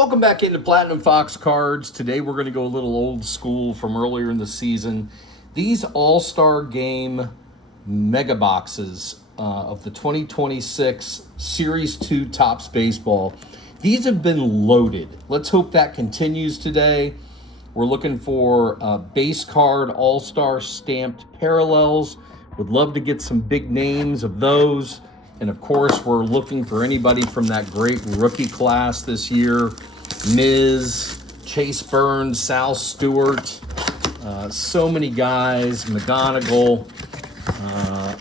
Welcome back into Platinum Fox Cards. Today we're going to go a little old school from earlier in the season. These All-Star Game mega boxes of the 2026 Series 2 Topps Baseball. These have been loaded. Let's hope that continues today. We're looking for base card All-Star stamped parallels. Would love to get some big names of those. And of course, we're looking for anybody from that great rookie class this year. Miz, Chase Burns, Sal Stewart, so many guys, McGonigal,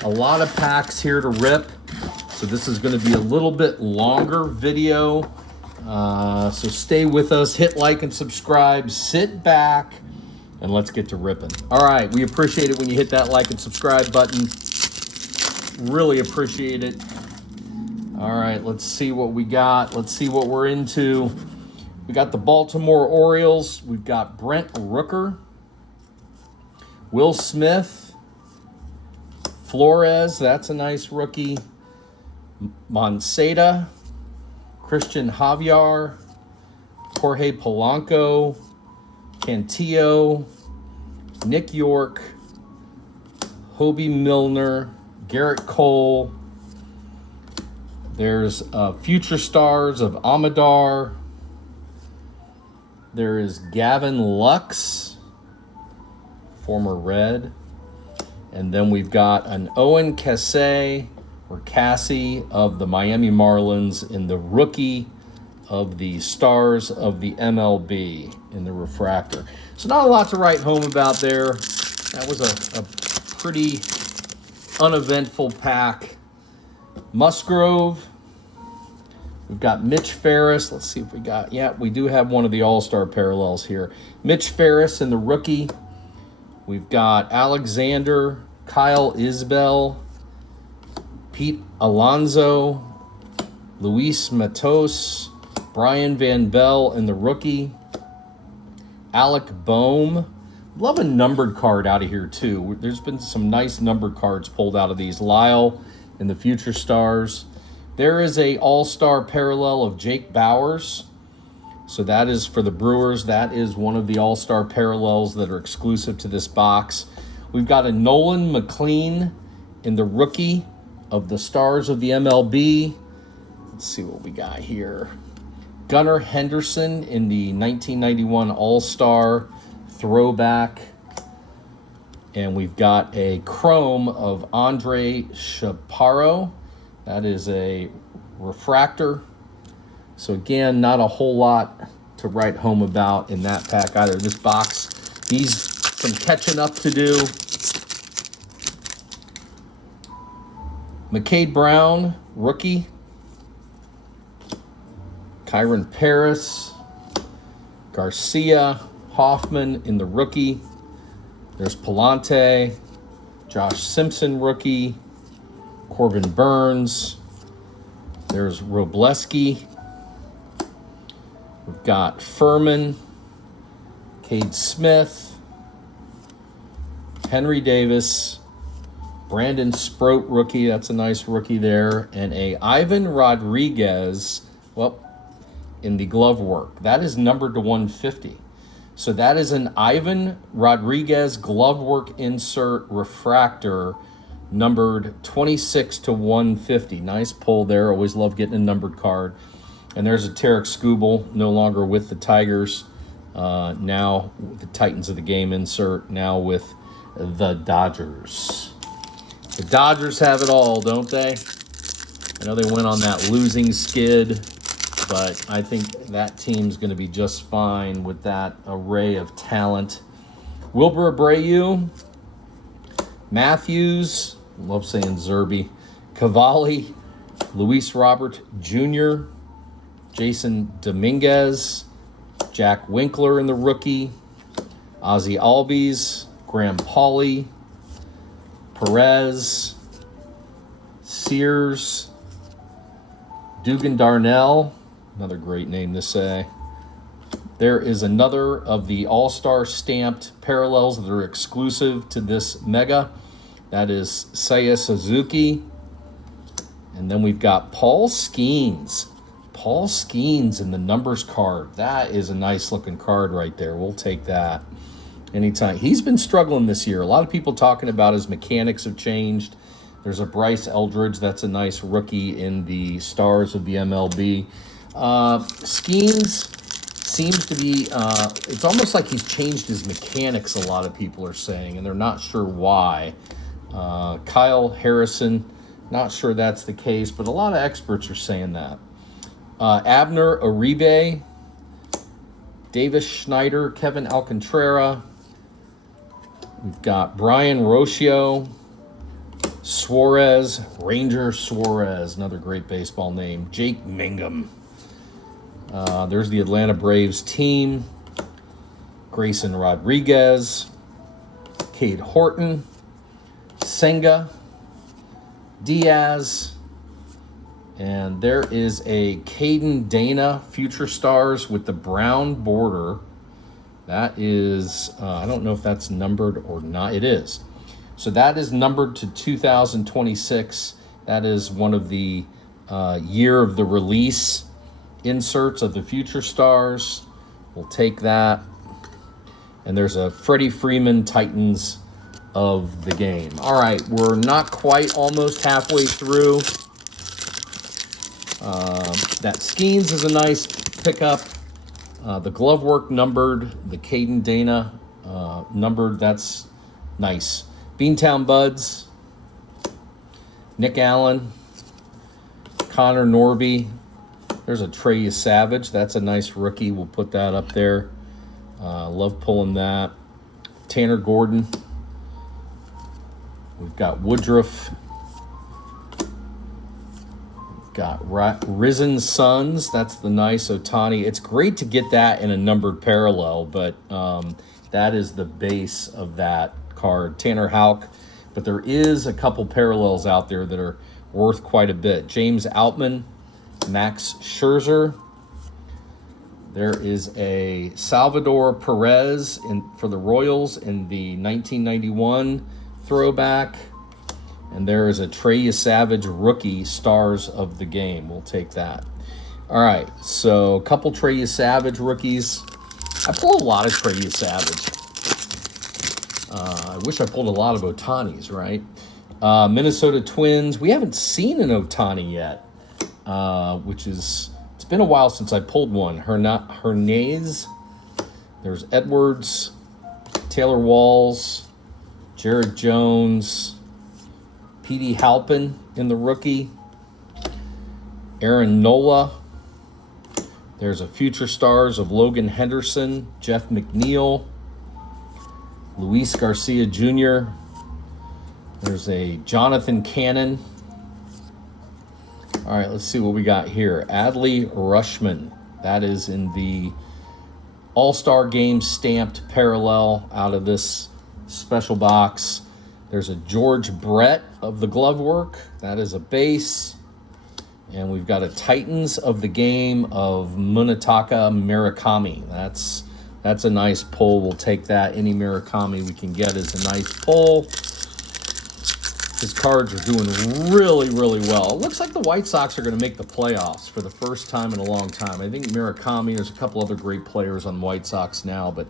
a lot of packs here to rip. So this is going to be a little bit longer video. So stay with us, hit like and subscribe, sit back, and let's get to ripping. All right, we appreciate it when you hit that like and subscribe button. Really appreciate it. All right, let's see what we got. Let's see what we're into. We got the Baltimore Orioles. We've got Brent Rooker, Will Smith, Flores, that's a nice rookie, Moncada, Christian Javier, Jorge Polanco, Cantillo, Nick York, Hobie Milner, Garrett Cole. There's future stars of Amador. There is Gavin Lux, former Red. And then we've got an Owen Cassay or Cassie of the Miami Marlins in the rookie of the Stars of the MLB in the refractor. So not a lot to write home about there. That was a pretty uneventful pack. Musgrove. We've got Mitch Ferris. Let's see if we got, yeah, we do have one of the All-Star parallels here. Mitch Ferris in the rookie. We've got Alexander, Kyle Isbell, Pete Alonso, Luis Matos, Brian Van Bell in the rookie. Alec Boehm. Love a numbered card out of here, too. There's been some nice numbered cards pulled out of these. Lyle in the Future Stars. There is a All-Star parallel of Jake Bauers. So that is for the Brewers. That is one of the All-Star parallels that are exclusive to this box. We've got a Nolan McLean in the rookie of the Stars of the MLB. Let's see what we got here. Gunnar Henderson in the 1991 All-Star throwback. And we've got a chrome of Andre Chaparro. That is a refractor. So again, not a whole lot to write home about in that pack either. This box needs some catching up to do. McCade Brown, rookie. Kyron Paris. Garcia, Hoffman in the rookie. There's Palante. Josh Simpson, rookie. Corbin Burns. There's Robleski. We've got Furman, Cade Smith, Henry Davis, Brandon Sproat rookie. That's a nice rookie there. And a Ivan Rodriguez, well, in the glove work. That is numbered to 150. So that is an Ivan Rodriguez glove work insert refractor numbered 26 to 150. Nice pull there. Always love getting a numbered card. And there's a Tarek Skubal, no longer with the Tigers. Now with the Titans of the Game insert. Now with the Dodgers. The Dodgers have it all, don't they? I know they went on that losing skid, but I think that team's going to be just fine with that array of talent. Wilbur Abreu, Matthews, love saying Zerby, Cavalli, Luis Robert Jr., Jason Dominguez, Jack Winkler in the rookie, Ozzie Albies, Graham Pauley, Perez, Sears, Dugan Darnell, another great name to say. There is another of the All-Star stamped parallels that are exclusive to this mega. That is Seiya Suzuki. And then we've got Paul Skeens. Paul Skeens in the numbers card. That is a nice looking card right there. We'll take that anytime. He's been struggling this year. A lot of people talking about his mechanics have changed. There's a Bryce Eldridge. That's a nice rookie in the stars of the MLB. Skeens seems to be, it's almost like he's changed his mechanics, a lot of people are saying, and they're not sure why. Kyle Harrison, not sure that's the case, but a lot of experts are saying that. Abner Uribe, Davis Schneider, Kevin Alcantara. We've got Brian Rocio, Suarez, Ranger Suarez, another great baseball name. Jake Mangum. There's the Atlanta Braves team. Grayson Rodriguez, Cade Horton, Senga, Diaz, and there is a Caden Dana Future Stars with the brown border. That is, I don't know if that's numbered or not. It is. So that is numbered to 2026. That is one of the year of the release inserts of the Future Stars. We'll take that. And there's a Freddie Freeman Titans of the game. All right, we're not quite almost halfway through. That Skeens is a nice pickup. The glove work numbered, the Caden Dana numbered, that's nice. Beantown Buds, Nick Allen, Connor Norby. There's a Trey Savage. That's a nice rookie. We'll put that up there. Love pulling that. Tanner Gordon. We've got Woodruff. We've got Risen Sons. That's the nice Ohtani. It's great to get that in a numbered parallel, but that is the base of that card. Tanner Houck. But there is a couple parallels out there that are worth quite a bit. James Outman, Max Scherzer. There is a Salvador Perez for the Royals in the 1991 throwback. And there is a Trey Savage rookie stars of the game. We'll take that. All right, so a couple Trey Savage rookies. I pulled a lot of Trey Savage. I wish I pulled a lot of Ohtanis, right? Minnesota Twins. We haven't seen an Ohtani yet, which is, it's been a while since I pulled one. Hernandez. There's Edwards, Taylor Walls, Jared Jones, P.D. Halpin in the rookie, Aaron Nola. There's a Future Stars of Logan Henderson, Jeff McNeil, Luis Garcia Jr. There's a Jonathan Cannon. All right, let's see what we got here. Adley Rushman. That is in the All-Star Game stamped parallel out of this special box. There's a George Brett of the glove work. That is a base. And we've got a Titans of the game of Munetaka Murakami. That's a nice pull. We'll take that. Any Murakami we can get is a nice pull. His cards are doing really, really well. It looks like the White Sox are going to make the playoffs for the first time in a long time. I think Murakami, there's a couple other great players on the White Sox now, but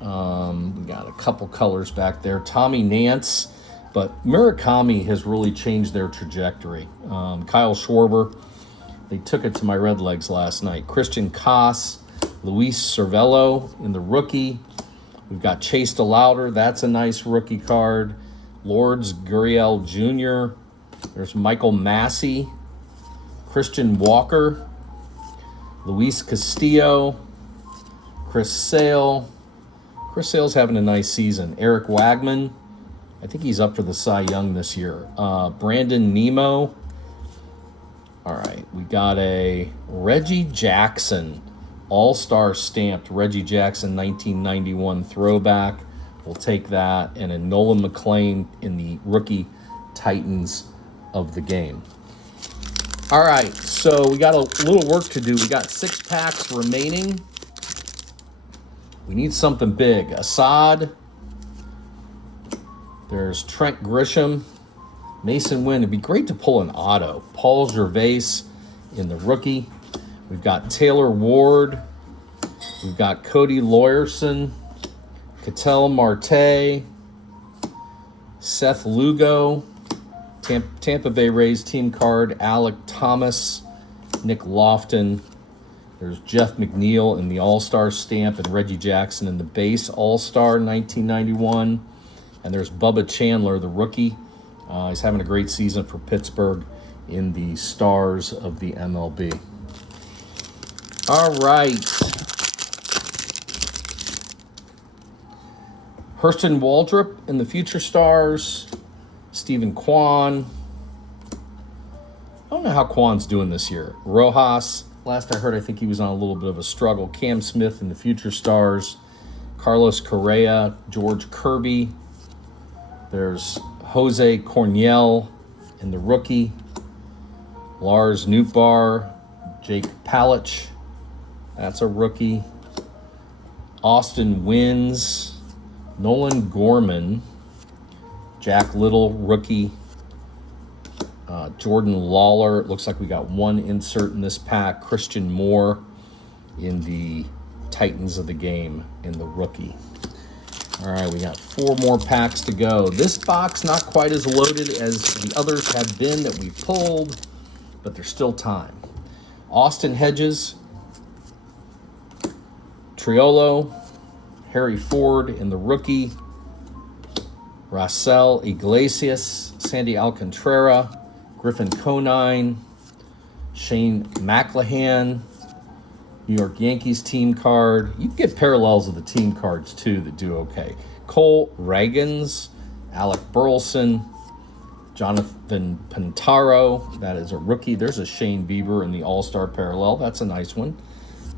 we got a couple colors back there. Tommy Nance, but Murakami has really changed their trajectory. Kyle Schwarber, they took it to my Red Legs last night. Christian Koss, Luis Cervello in the rookie. We've got Chase DeLauder. That's a nice rookie card. Lourdes Gurriel Jr. There's Michael Massey. Christian Walker. Luis Castillo. Chris Sale. Chris Sale's having a nice season. Eric Wagman. I think he's up for the Cy Young this year. Brandon Nemo. All right, we got a Reggie Jackson. All-Star stamped Reggie Jackson 1991 throwback. We'll take that. And a Nolan McLean in the rookie Titans of the game. All right, so we got a little work to do. We got 6 packs remaining. We need something big. Assad. There's Trent Grisham. Mason Wynn. It'd be great to pull an auto. Paul Gervais in the rookie. We've got Taylor Ward. We've got Cody Lawyerson, Ketel Marte, Seth Lugo, Tampa Bay Rays team card, Alec Thomas, Nick Lofton. There's Jeff McNeil in the All-Star stamp and Reggie Jackson in the base All-Star 1991. And there's Bubba Chandler, the rookie. He's having a great season for Pittsburgh in the Stars of the MLB. All right. Hurston Waldrop in the Future Stars. Stephen Kwan. I don't know how Kwan's doing this year. Rojas. Last I heard, I think he was on a little bit of a struggle. Cam Smith in the Future Stars. Carlos Correa. George Kirby. There's Jose Corniel in the rookie. Lars Nootbaar. Jake Palich. That's a rookie. Austin Wins. Nolan Gorman, Jack Little, rookie. Jordan Lawler. It looks like we got one insert in this pack. Christian Moore in the Titans of the Game in the rookie. All right, we got 4 more packs to go. This box not quite as loaded as the others have been that we've pulled, but there's still time. Austin Hedges, Triolo, Harry Ford in the rookie, Raisel Iglesias, Sandy Alcantara, Griffin Conine, Shane McClanahan, New York Yankees team card. You can get parallels of the team cards too that do okay. Cole Ragans, Alec Burleson, Jonathan Pintaro, that is a rookie. There's a Shane Bieber in the All-Star parallel. That's a nice one.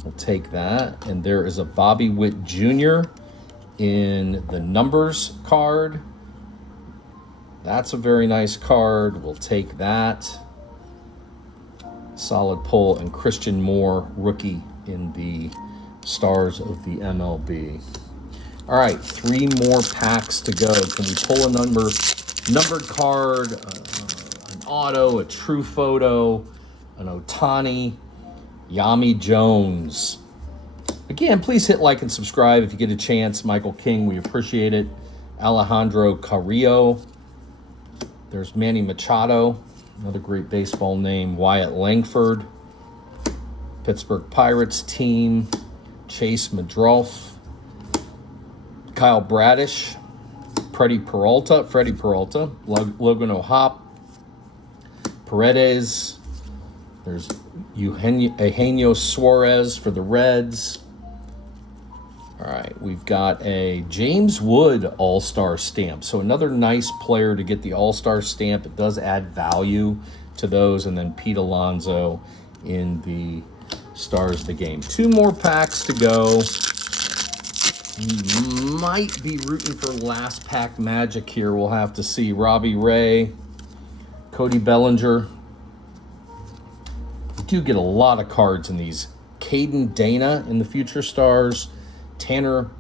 We'll take that. And there is a Bobby Witt Jr. in the numbers card. That's a very nice card. We'll take that. Solid pull. And Christian Moore, rookie in the Stars of the MLB. All right, 3 more packs to go. Can we pull a numbered card, an auto, a true photo, an Ohtani, Yami Jones? Again, please hit like and subscribe if you get a chance. Michael King, we appreciate it. Alejandro Carrillo. There's Manny Machado, another great baseball name. Wyatt Langford. Pittsburgh Pirates team. Chase Madrolf. Kyle Bradish. Freddie Peralta. Logan O'Hoppe. Paredes. There's Eugenio Suarez for the Reds. All right, we've got a James Wood All-Star stamp. So another nice player to get the All-Star stamp. It does add value to those. And then Pete Alonso in the Stars of the Game. 2 more packs to go. You might be rooting for last pack magic here. We'll have to see. Robbie Ray, Cody Bellinger. You do get a lot of cards in these. Caden Dana in the Future Stars. Tanner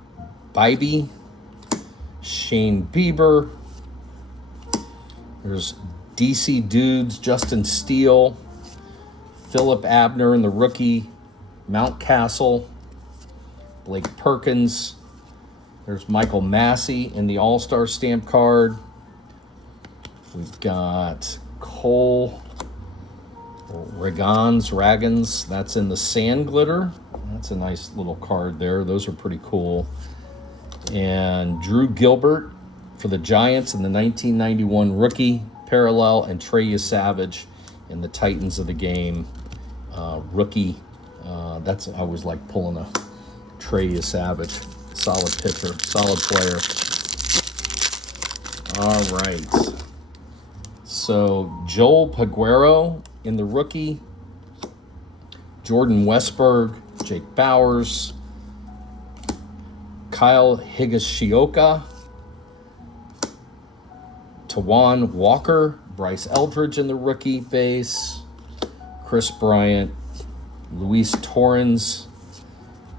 Bybee, Shane Bieber. There's DC Dudes, Justin Steele, Philip Abner in the rookie, Mountcastle, Blake Perkins. There's Michael Massey in the All-Star stamp card. We've got Cole Ragans. That's in the Sand Glitter. That's a nice little card there. Those are pretty cool. And Drew Gilbert for the Giants in the 1991 rookie parallel, and Trey Savage in the Titans of the Game rookie. I always like pulling a Trey Savage. Solid pitcher, solid player. All right. So Joel Peguero in the rookie. Jordan Westberg, Jake Bowers, Kyle Higashioka, Tawan Walker, Bryce Eldridge in the rookie base, Chris Bryant, Luis Torrens,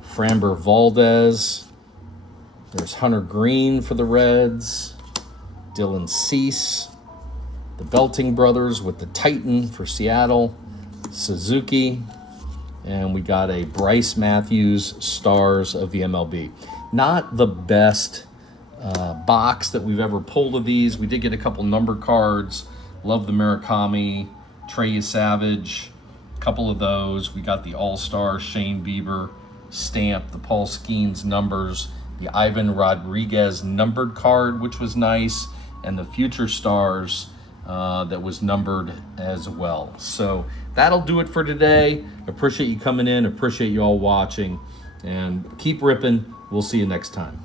Framber Valdez. There's Hunter Green for the Reds, Dylan Cease, the Belting brothers with the Titan for Seattle, Suzuki, And we got a Bryce Matthews Stars of the MLB. Not the best box that we've ever pulled of these. We did get a couple number cards. Love the Murakami, Trey Savage, a couple of those. We got the All-Star Shane Bieber stamp, the Paul Skeens numbers, the Ivan Rodriguez numbered card, which was nice, and the Future Stars that was numbered as well. So that'll do it for today. Appreciate you coming in. Appreciate you all watching. And keep ripping. We'll see you next time.